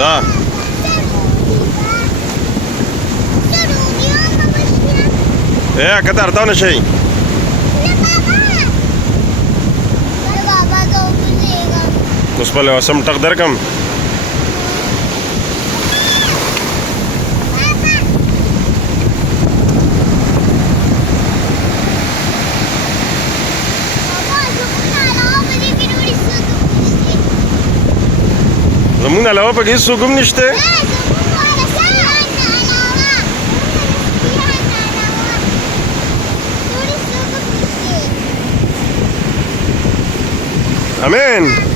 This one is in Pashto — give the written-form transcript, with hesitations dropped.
Da. ايه كده ارضانا شيء. بس بالله وسم تقدر كم. زمون علاوه پکې څوک هم نشته. امين.